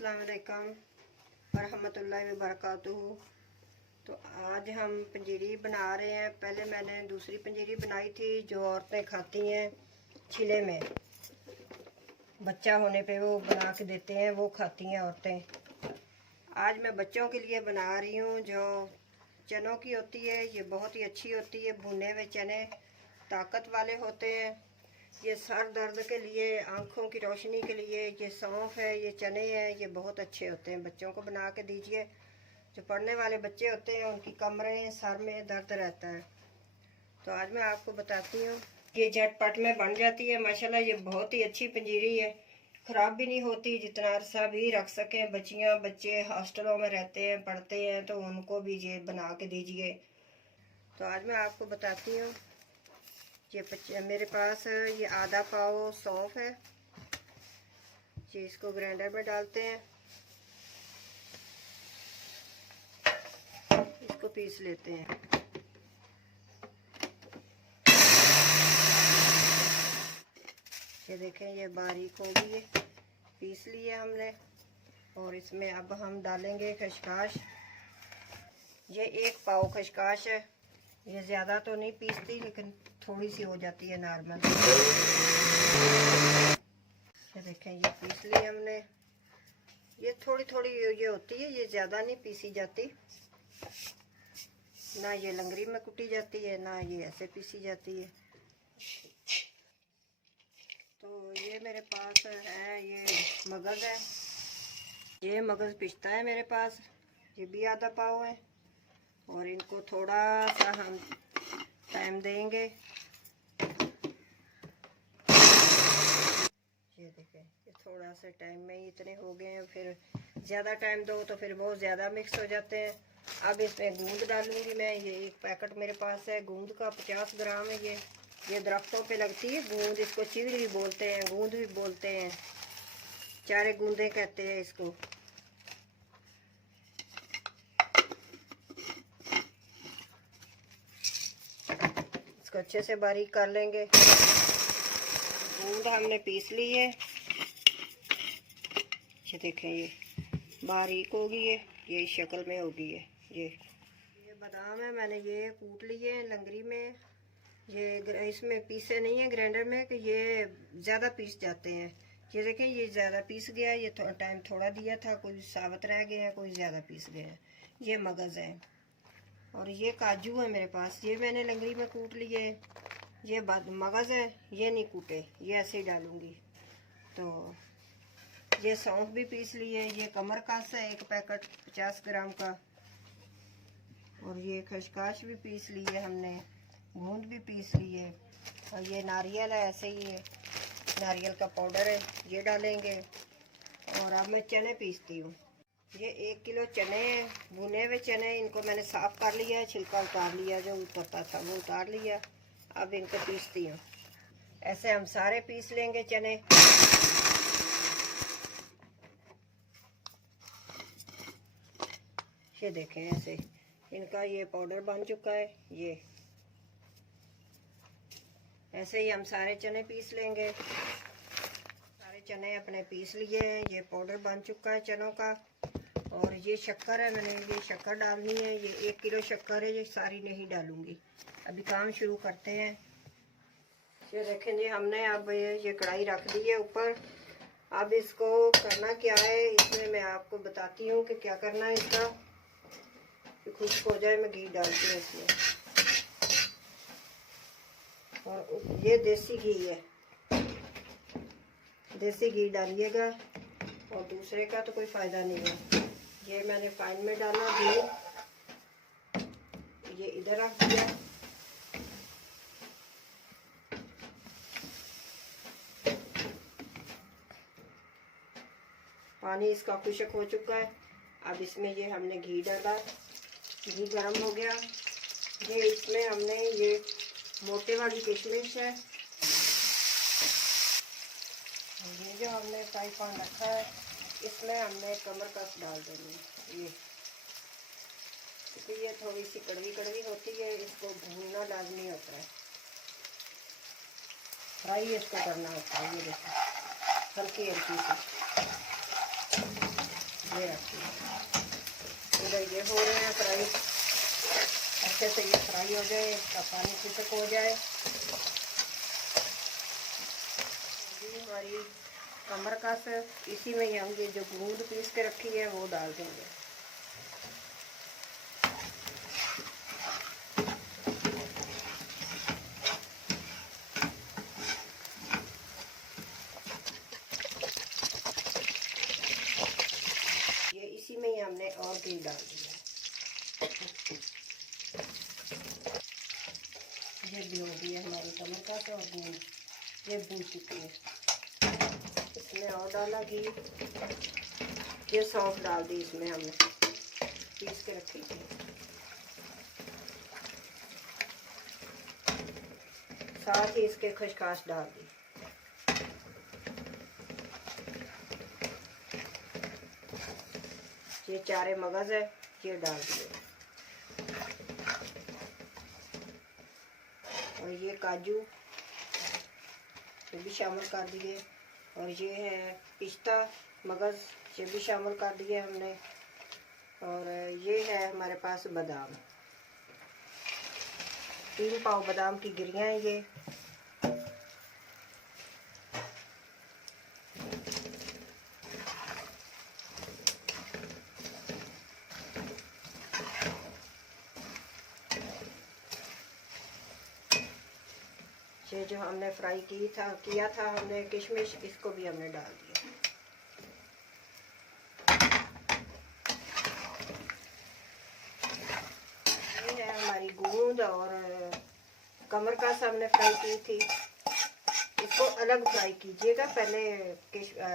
अस्सलाम वालेकुम वरहमतुल्लाहि वबरकातुहू। तो आज हम पंजीरी बना रहे हैं। पहले मैंने दूसरी पंजीरी बनाई थी जो औरतें खाती हैं छिले में, बच्चा होने पे वो बना के देते हैं, वो खाती हैं औरतें। आज मैं बच्चों के लिए बना रही हूँ जो चनों की होती है। ये बहुत ही अच्छी होती है, भुने हुए चने ताकत वाले होते हैं। ये सर दर्द के लिए, आँखों की रोशनी के लिए ये सौंफ है, ये चने हैं, ये बहुत अच्छे होते हैं। बच्चों को बना के दीजिए। जो पढ़ने वाले बच्चे होते हैं उनकी कमरें, सर में दर्द रहता है। तो आज मैं आपको बताती हूँ, ये झटपट में बन जाती है माशाल्लाह। ये बहुत ही अच्छी पंजीरी है, ख़राब भी नहीं होती। जितना अरसा भी रख सकें। बच्चियाँ बच्चे हॉस्टलों में रहते हैं, पढ़ते हैं, तो उनको भी ये बना के दीजिए। तो आज मैं आपको बताती हूँ। ये मेरे पास ये आधा पाव सौंफ है, ये इसको ग्राइंडर में डालते हैं, इसको पीस लेते हैं। ये देखें, ये बारीक हो गई है, पीस लिए हमने। और इसमें अब हम डालेंगे खसकास। ये 1 पाव खसकास है। ये ज़्यादा तो नहीं पीसती, लेकिन थोड़ी सी हो जाती है नॉर्मल। ये देखें, ये पीस ली हमने। ये थोड़ी थोड़ी ये होती है, ये ज़्यादा नहीं पीसी जाती। ना ये लंगरी में कुटी जाती है, ना ये ऐसे पीसी जाती है। तो ये मेरे पास है, ये मगज़ है, ये मगज़ पिसता है मेरे पास। ये भी आधा पाव है। और इनको थोड़ा सा हम टाइम देंगे। ये देखें, ये थोड़ा सा टाइम में ही इतने हो गए हैं। फिर ज़्यादा टाइम दो तो फिर बहुत ज़्यादा मिक्स हो जाते हैं। अब इसमें गूंद डालूंगी मैं। ये 1 पैकेट मेरे पास है गूंद का, 50 ग्राम है। ये दरख्तों पे लगती है गूंद, इसको चिड़ भी बोलते हैं, गूंद भी बोलते हैं, चारे गूंदे कहते हैं इसको। इसको अच्छे से बारीक कर लेंगे। गूंद हमने पीस ली है। ये देखें, ये बारीक हो गई है, ये शक्ल में हो गई है। ये बादाम है, मैंने ये कूट लिए हैं लंगरी में। ये इसमें पीसे नहीं है ग्राइंडर में कि ये ज़्यादा पीस जाते हैं। ये देखें, ये ज़्यादा पीस गया। ये टाइम थोड़ा दिया था, कोई साबुत रह गए हैं, कोई ज़्यादा पीस गए हैं। ये मगज़ है। और ये काजू है मेरे पास, ये मैंने लंगरी में कूट लिए। ये मगज़ है, ये नहीं कूटे, ये ऐसे ही डालूंगी। तो ये सौंफ भी पीस लिए। ये कमर कास है, 1 पैकेट 50 ग्राम का। और ये खसकास भी पीस लिए हमने, गूंद भी पीस लिए। और ये नारियल है, ऐसे ही है, नारियल का पाउडर है, ये डालेंगे। और अब मैं चने पीसती हूँ। ये 1 किलो चने हैं, भुने हुए चने। इनको मैंने साफ कर लिया है, छिलका उतार लिया, जो उतरता था वो उतार लिया। अब इनको पीसती हूँ। ऐसे हम सारे पीस लेंगे चने। ये देखें, ऐसे इनका ये पाउडर बन चुका है। ये ऐसे ही हम सारे चने पीस लेंगे। सारे चने अपने पीस लिए हैं, ये पाउडर बन चुका है चनों का। और ये शक्कर है, मैंने ये शक्कर डालनी है। ये 1 किलो शक्कर है, ये सारी नहीं डालूंगी। अभी काम शुरू करते हैं। ये देखें जी, हमने अब ये कढ़ाई रख दी है ऊपर। अब इसको करना क्या है, इसमें मैं आपको बताती हूँ कि क्या करना है। इसका खुश्क हो जाए, मैं घी डालती हूँ इसमें। और ये देसी घी है, देसी घी डालिएगा, और दूसरे का तो कोई फ़ायदा नहीं है। ये मैंने पैन में डाला घी, ये इधर रख दिया। पानी इसका खुश्क हो चुका है। अब इसमें ये हमने घी डाला, घी गरम हो गया। ये इसमें हमने ये मोटे वाली किशमिश है, ये जो हमने फ्राई पैन रखा है, इसमें हमने कमर कस डाल देनी है। ये क्योंकि ये थोड़ी सी कड़वी कड़वी होती है, इसको भूनना लाजमी होता है, फ्राई इसको करना होता है। ये देखो, हल्की हल्की सी। ये रखिए। इधर ये हो रहे हैं फ्राई, अच्छे से ये फ्राई हो जाए, इसका पानी खिसक हो जाए। हमारी कमर कस, इसी में ही हम ये जो गूंद पीस के रखी है वो डाल देंगे। ये इसी में ही हमने और घी डाल दिया। ये भी हो गई है हमारी कमर कस और गूंद, ये भून चुकी है। इसमें और डाला घी, ये सौंफ डाल दी इसमें हमने पीस के रखी थी। साथ ही इसके खसखस डाल दी। ये चारे मगज है, ये डाल दिए। और ये काजू ये भी शामिल कर दिए। और ये है पिस्ता मगज, ये भी शामिल कर दिए हमने। और ये है हमारे पास बादाम, 3 पाव बादाम की गिरियाँ हैं ये। ये जो हमने फ्राई किया था हमने किशमिश, इसको भी हमने डाल दिया। ये है हमारी गूंद और कमर का हमने फ्राई की थी, इसको अलग फ्राई कीजिएगा। पहले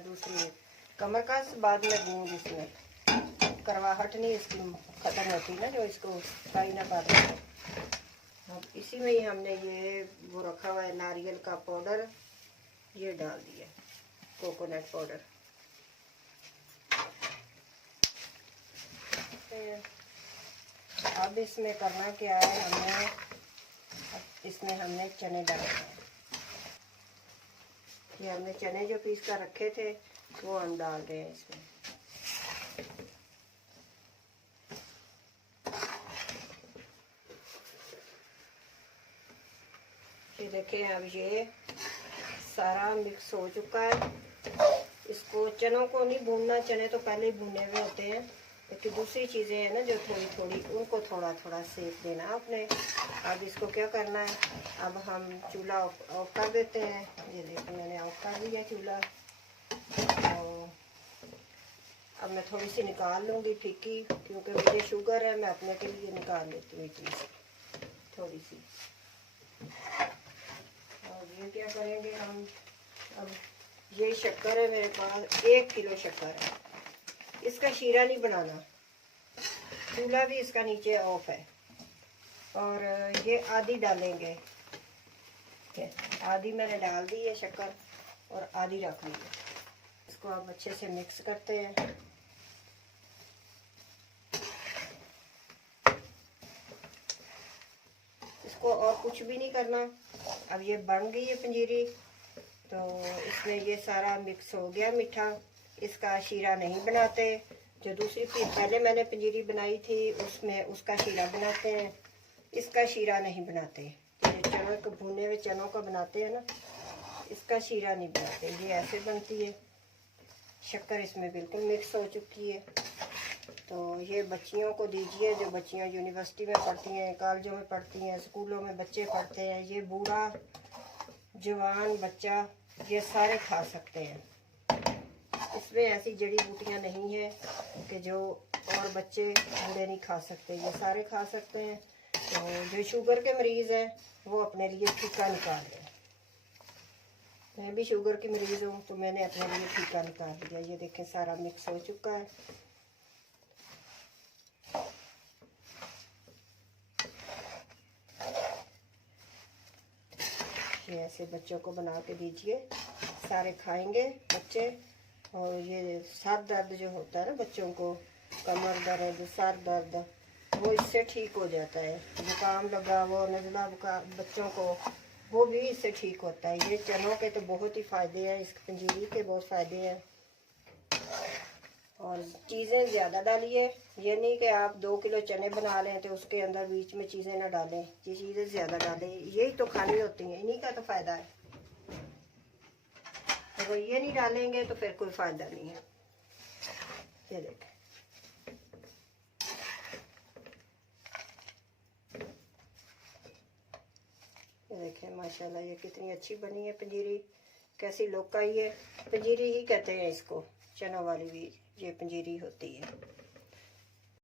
दूसरी कमर का, बाद में गूंद। इसमें करवाहट नहीं इसकी ख़त्म होती ना, जो इसको फ्राई ना कर दें। अब इसी में ही हमने ये वो रखा हुआ है नारियल का पाउडर, ये डाल दिया, कोकोनट पाउडर। अब इसमें करना क्या है, इसमें हमने चने डालने हैं। ये हमने चने जो पीस कर रखे थे वो हम डाल रहे हैं इसमें। ये देखें, अब ये सारा मिक्स हो चुका है। इसको चनों को नहीं भूनना, चने तो पहले ही भुने हुए होते हैं, लेकिन दूसरी चीज़ें हैं ना जो थोड़ी थोड़ी, उनको थोड़ा थोड़ा सेक देना आपने। अब इसको क्या करना है, अब हम चूल्हा ऑफ कर देते हैं। ये देखो मैंने ऑफ कर दिया चूल्हा। तो अब मैं थोड़ी सी निकाल लूँगी फीकी, क्योंकि मुझे शुगर है, मैं अपने के लिए निकाल लेती हूँ इतनी सी थोड़ी सी। और ये क्या करेंगे हम, अब ये शक्कर है मेरे पास, 1 किलो शक्कर है। इसका शीरा नहीं बनाना, चूल्हा भी इसका नीचे ऑफ है। और ये आधी डालेंगे, आधी मैंने डाल दी है शक्कर और आधी रख ली है। इसको आप अच्छे से मिक्स करते हैं। इसको और कुछ भी नहीं करना। अब ये बन गई है पंजीरी, तो इसमें ये सारा मिक्स हो गया मीठा। इसका शीरा नहीं बनाते, जो दूसरी पहले मैंने पंजीरी बनाई थी उसमें उसका शीरा बनाते हैं, इसका शीरा नहीं बनाते। जो चनों को भुने हुए चनों का बनाते हैं ना, इसका शीरा नहीं बनाते, ये ऐसे बनती है। शक्कर इसमें बिल्कुल मिक्स हो चुकी है। तो ये बच्चियों को दीजिए, जो बच्चियां यूनिवर्सिटी में पढ़ती हैं, कॉलेजों में पढ़ती हैं, स्कूलों में बच्चे पढ़ते हैं। ये बूढ़ा जवान बच्चा ये सारे खा सकते हैं। इसमें ऐसी जड़ी बूटियां नहीं है कि जो और बच्चे बूढ़े नहीं खा सकते, ये सारे खा सकते हैं। तो जो शुगर के मरीज़ हैं वो अपने लिए फीका निकाल लें। मैं भी शुगर की मरीज़ हूँ, तो मैंने अपने लिए फीका निकाल लिया। ये देखें सारा मिक्स हो चुका है। ये ऐसे बच्चों को बना के दीजिए, सारे खाएंगे बच्चे। और ये सर दर्द जो होता है ना बच्चों को, कमर दर्द, सर दर्द, वो इससे ठीक हो जाता है। जुकाम लगा हुआ, नज़ला बुखार बच्चों को, वो भी इससे ठीक होता है। ये चनों के तो बहुत ही फ़ायदे हैं, इस पंजीरी के बहुत फ़ायदे हैं। और चीज़ें ज़्यादा डालिए। ये नहीं कि आप 2 किलो चने बना लें तो उसके अंदर बीच में चीज़ें ना डालें, ये चीज़ें ज़्यादा डालें, यही तो खानी होती हैं, इन्हीं का तो फ़ायदा है। अगर ये नहीं डालेंगे तो फिर कोई फ़ायदा नहीं है। ये देखें, ये देखें माशाल्लाह ये कितनी अच्छी बनी है पंजीरी। कैसी लोग का, ये पंजीरी ही कहते हैं इसको, चनों वाली भी ये पंजीरी होती है।